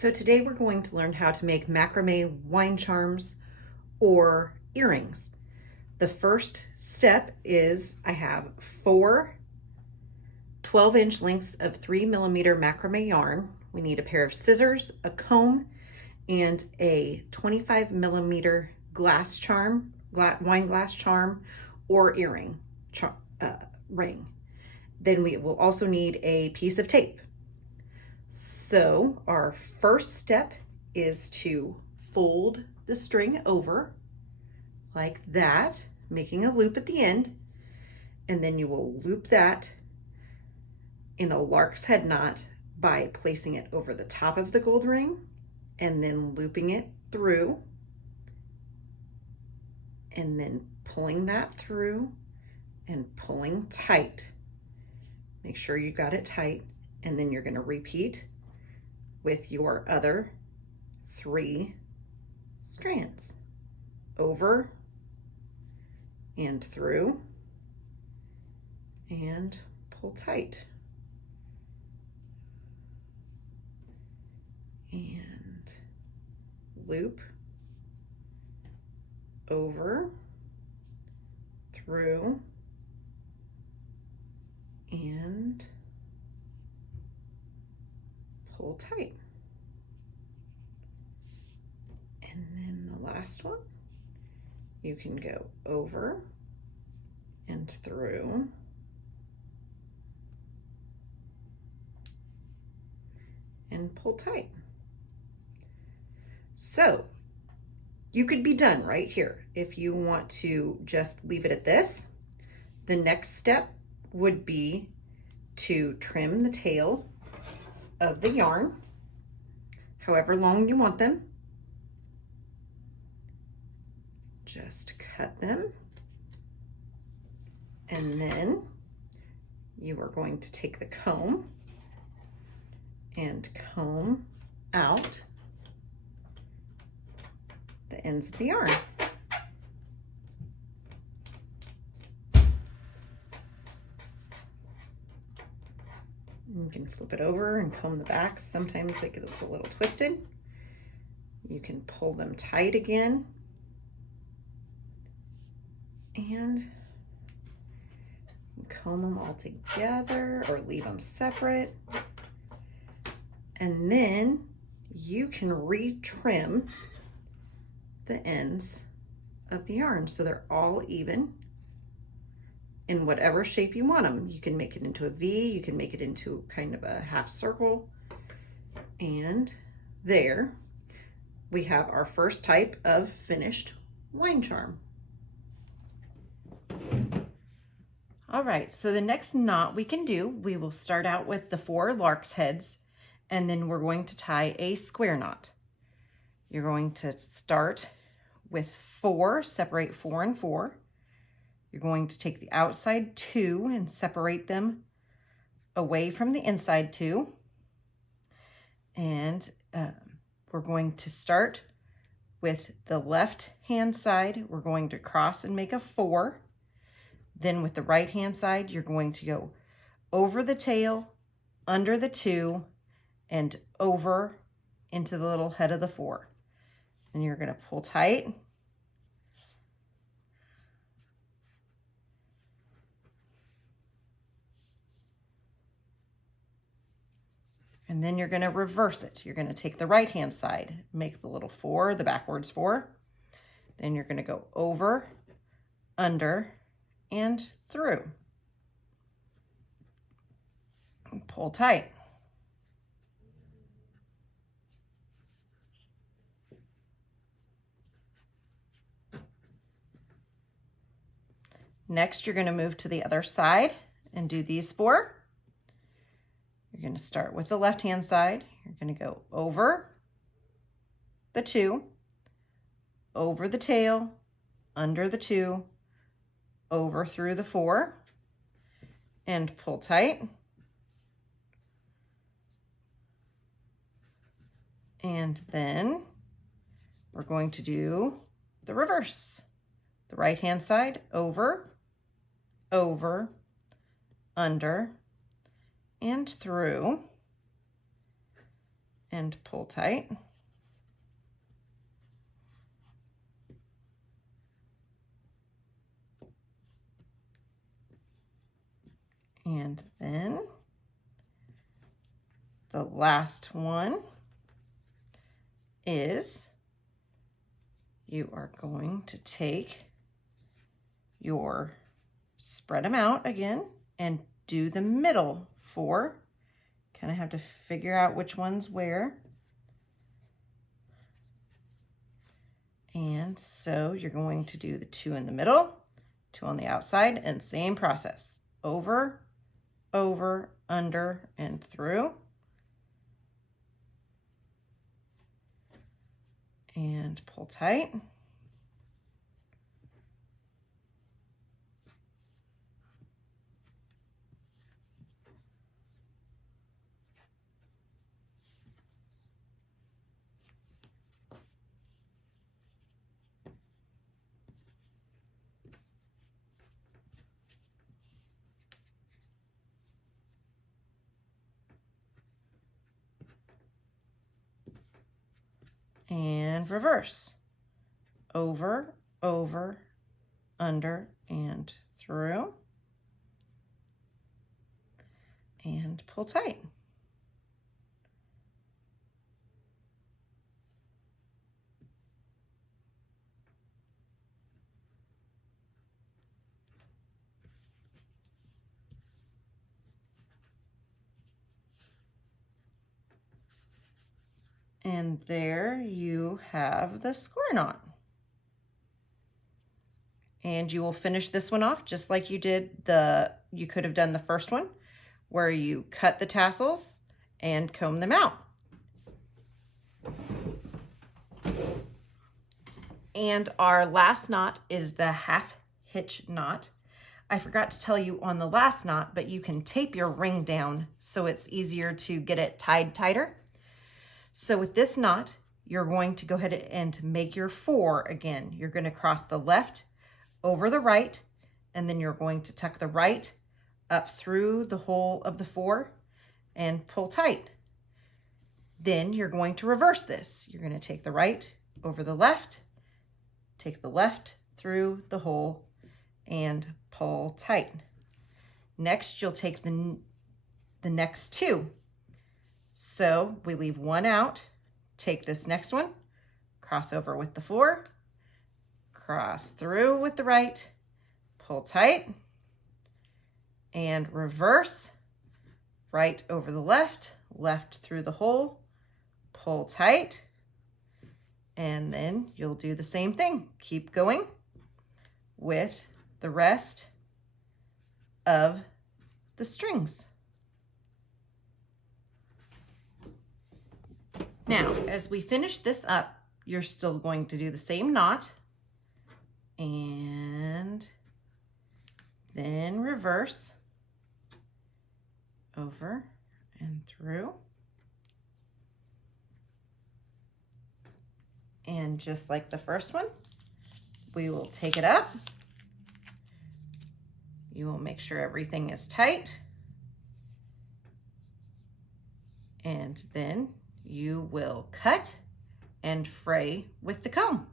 So today we're going to learn how to make macrame wine charms or earrings. The first step is I have 4 12-inch lengths of 3mm macrame yarn. We need a pair of scissors, a comb, and a 25mm glass charm, wine glass charm or earring ring. Then we will also need a piece of tape. So our first step is to fold the string over like that, making a loop at the end, and then you will loop that in a lark's head knot by placing it over the top of the gold ring and then looping it through and then pulling that through and pulling tight. Make sure you got it tight, and then you're going to repeat with your other 3 strands. Over and through and pull tight. And loop over, through, and pull tight. And then the last one, you can go over and through and pull tight. So you could be done right here. If you want to just leave it at this, the next step would be to trim the tail of the yarn, however long you want them. Just cut them, and then you are going to take the comb and comb out the ends of the yarn. You can flip it over and comb the backs. Sometimes it gets a little twisted. You can pull them tight again. And comb them all together or leave them separate. And then you can retrim the ends of the yarn so they're all even in whatever shape you want them. You can make it into a V, you can make it into kind of a half circle. And there we have our first type of finished wine charm. All right, so the next knot we can do, we will start out with the 4 lark's heads, and then we're going to tie a square knot. You're going to start with 4, separate 4 and 4. You're going to take the outside 2 and separate them away from the inside 2. And we're going to start with the left hand side. We're going to cross and make a 4. Then with the right hand side, you're going to go over the tail, under the 2, and over into the little head of the 4. And you're going to pull tight. And then you're going to reverse it. You're going to take the right hand side, make the little 4, the backwards 4. Then you're going to go over, under, and through. And pull tight. Next, you're going to move to the other side and do these 4. You're going to start with the left-hand side. You're going to go over the 2, over the tail, under the 2, over through the 4, and pull tight. And then we're going to do the reverse. The right-hand side, over, over, under, and through, and pull tight. And then the last one is you are going to take your, spread them out again and do the middle 4. Kind of have to figure out which one's where. And so you're going to do the 2 in the middle, 2 on the outside, and same process. Over, over, under, and through. And pull tight. And reverse. Over, over, under, and through. And pull tight. And there you have the square knot. And you will finish this one off just like you did you could have done the first one, where you cut the tassels and comb them out. And our last knot is the half hitch knot. I forgot to tell you on the last knot, but you can tape your ring down so it's easier to get it tied tighter. So with this knot, you're going to go ahead and make your 4 again. You're going to cross the left over the right, and then you're going to tuck the right up through the hole of the 4 and pull tight. Then you're going to reverse this. You're going to take the right over the left, take the left through the hole, and pull tight. Next, you'll take the next 2. So we leave 1 out, take this next one, cross over with the 4, cross through with the right, pull tight, and reverse, right over the left, left through the hole, pull tight, and then you'll do the same thing. Keep going with the rest of the strings. Now, as we finish this up, you're still going to do the same knot and then reverse over and through. And just like the first one, we will take it up. You will make sure everything is tight. And then you will cut and fray with the comb.